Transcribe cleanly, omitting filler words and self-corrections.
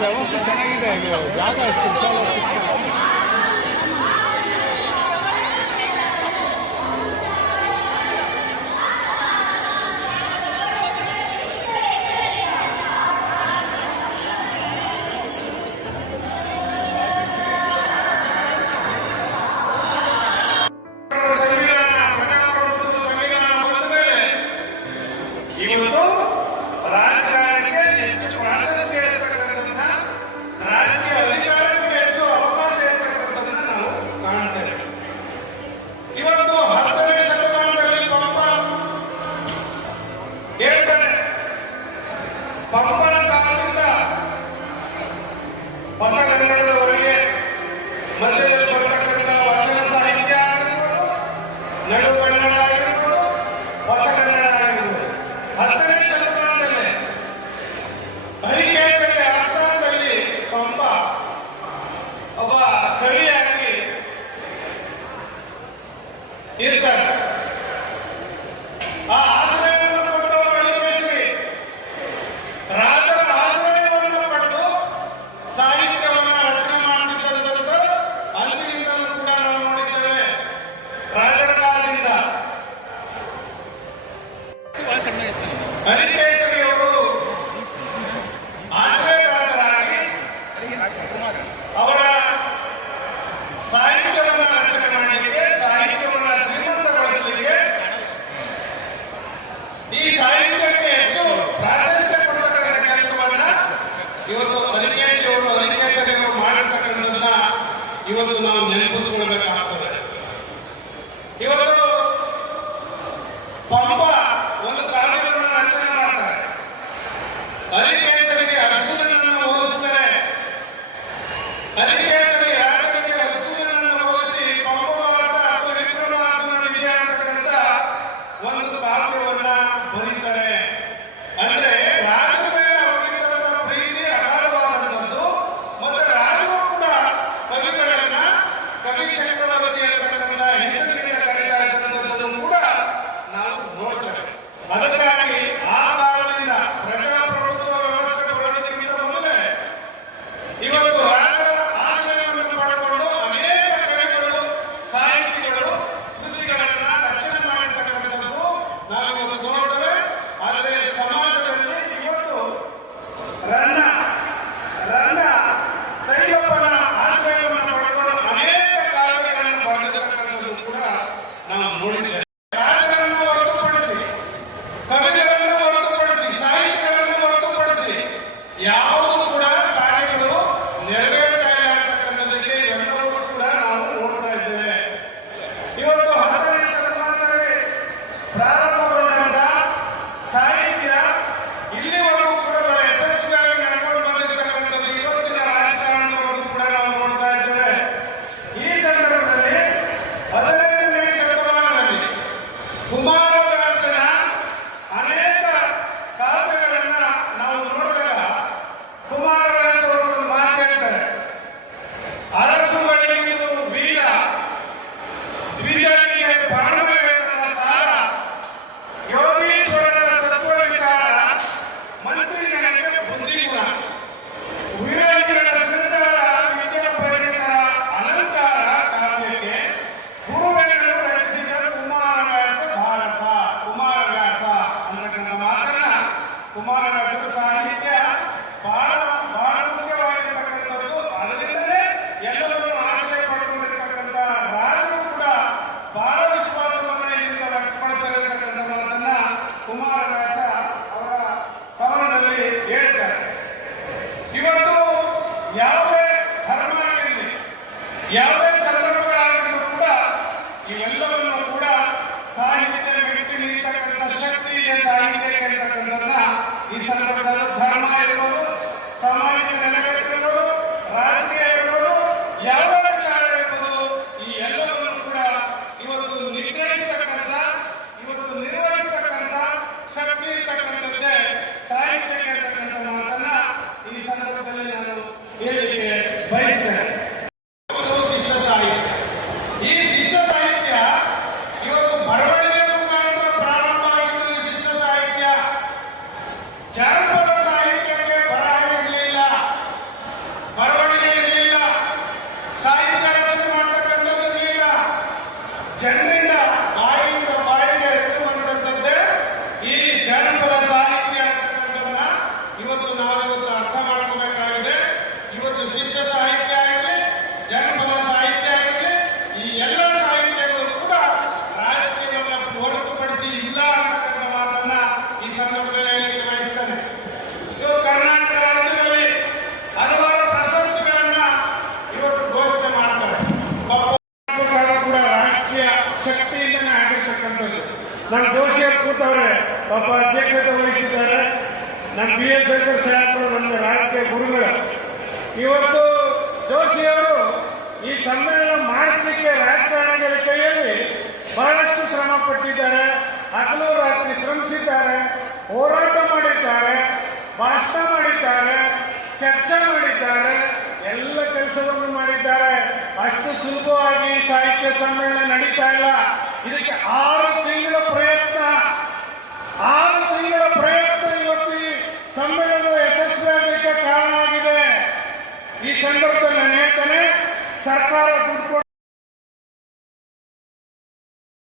ವ್ಯವಸ್ಥೆ ಚೆನ್ನಾಗಿದೆ, ಜಾಗ ಅಷ್ಟು ವಿಶಾಲ ಸಿಗ್ತದೆ. ಪಂಪನ ಕಾಲದಿಂದ ಹೊಸ ಕನ್ನಡದವರೆಗೆ ಮಧ್ಯದಲ್ಲಿ ಬರ್ತಕ್ಕಂಥ ವಚನ ಸಾಹಿತ್ಯ ಆಗಿರ್ಬೋದು, ನಡು ಕನ್ನಡ ಆಗಿರ್ಬೋದು, ಹೊಸ ಕನ್ನಡ ಆಗಿರ್ಬೋದು. 10ನೇ ಶತಮಾನದಲ್ಲಿ ಹರಿಕೇಸರಿ ಆಸ್ಥಾನದಲ್ಲಿ ಪಂಪ ಒಬ್ಬ ಕವಿಯಾಗಿ ಇರ್ತಾರೆ. ಆ ಆಶ್ರಯವನ್ನು ಕೊಟ್ಟವರು ಹರಿಕೇಸರಿ ರಾಜರ ಆಶ್ರಯವನ್ನು ಪಡೆದು ಸಾಹಿತ್ಯವನ್ನು ರಚನೆ ಮಾಡುತ್ತಿದ್ದಂಥದ್ದು ಅಂದಿನಿಂದಲೂ ಕೂಡ ನಾವು ನೋಡಿದ್ದೇವೆ. ರಾಜರ ಕಾಲದಿಂದ ಹರಿಕೇಸರಿ ಅವರು ಆಶ್ರಯರಾಜರಾಗಿ ಅವರ ಸಾಹಿತ್ಯವನ್ನು ರಚನೆ ಮಾಡಲಿಕ್ಕೆ, ಸಾಹಿತ್ಯವನ್ನು ಶ್ರೀಮಂತಗೊಳಿಸಲಿಕ್ಕೆ, ಈ ಸಾಹಿತ್ಯಕ್ಕೆ ಹೆಚ್ಚು ಪ್ರಾಶಸ್ತ್ಯ ಕೊಡತಕ್ಕಂಥ ಕೆಲಸವನ್ನ ಇವತ್ತು ಹರಿಕೇಸರಿ ಅವರು ಮಾಡಿರ್ತಕ್ಕಂಥದ್ದನ್ನ ಇವತ್ತು ನಾವು ನೆನಪಿಸ್ಕೊಳ್ಬೇಕಾಗ್ತದೆ. ಇವತ್ತು ಪಂಪ ಒಂದು ಕಾವ್ಯವನ್ನು ರಚನೆ ಮಾಡ್ತಾರೆ. ಹರಿಕೇಸರಿಗೆ ಅರ್ಜುನನನ್ನು ಹೋಲಿಸ್ತಾರೆ. ಹರಿಕೇಸರಿ ರಾಜನಿಗೆ ಅರ್ಜುನನನ್ನು ಹೋಲಿಸಿ ಪಂಪವಾಟ ಅಥವಾ ವಿಕ್ರಮಾರ್ಜುನ ವಿಜಯ ಅಂತಕ್ಕಂಥ ಒಂದು ಕಾವ್ಯವನ್ನ ಬರೀತಾರೆ. ಅಂದ್ರೆ ರಾಜನ ಮೇಲೆ ಅವರಿಗಿದ್ದಂತಹ ಪ್ರೀತಿ ಅಗಾಧವಾದಂಥದ್ದು. ಮತ್ತೆ ರಾಜರು ಕೂಡ ಕವಿಗಳನ್ನ ಕವಿ ಚಕ್ರವರ್ತಿ ಅಂತಕ್ಕಂಥ ಹೆಸರಿನಿಂದ ಕರೀತಾ ಇರ್ತಕ್ಕಂಥದ್ದನ್ನು ಕೂಡ ನಾವು ನೋಡ್ತೇವೆ. ಅದಕ್ಕಾಗಿ ಆ ಕಾಲದಿಂದ ಪ್ರಜಾಪ್ರಭುತ್ವ ವ್ಯವಸ್ಥೆ ಬರೋದಕ್ಕಿಂತ ಮೊದಲೇ ಇವತ್ತು ರಾಜರ ಆಶ್ರಯ ಪಾಪ ಅಧ್ಯಕ್ಷತೆ ವಹಿಸಿದ್ದಾರೆ. ನಮ್ಮ ಬಿ ಎಸ್ ಶಂಕರ್ ಸಾಹೇಬರು ನಮ್ಮ ರಾಜಕೀಯ ಗುರುಗಳು. ಇವತ್ತು ಜೋಶಿ ಅವರು ಈ ಸಮ್ಮೇಳನ ಮಾಡಿಸಲಿಕ್ಕೆ ರಾಜಕಾರಣಿಗಳ ಕೈಯಲ್ಲಿ ಬಹಳಷ್ಟು ಶ್ರಮ ಪಟ್ಟಿದ್ದಾರೆ, ಹಗಲು ರಾತ್ರಿ ಶ್ರಮಿಸಿದ್ದಾರೆ, ಹೋರಾಟ ಮಾಡಿದ್ದಾರೆ, ಭಾಷಣ ಮಾಡಿದ್ದಾರೆ, ಚರ್ಚೆ ಮಾಡಿದ್ದಾರೆ, ಎಲ್ಲ ಕೆಲಸವನ್ನು ಮಾಡಿದ್ದಾರೆ. ಅಷ್ಟು ಸುಲಭವಾಗಿ ಸಾಹಿತ್ಯ ಸಮ್ಮೇಳನ ನಡೀತಾ ಇಲ್ಲ. ಇದಕ್ಕೆ 6 ತಿಂಗಳ ಪ್ರಯತ್ನ ಇವತ್ತು ಈ ಸಮ್ಮೇಳನ ಯಶಸ್ವಿಯಾಗಲಿಕ್ಕೆ ಕಾರಣ ಆಗಿದೆ. ಈ ಸಂದರ್ಭದಲ್ಲಿ ನಾನು ಹೇಳ್ತೇನೆ, ಸರ್ಕಾರ ದುಡ್ಡು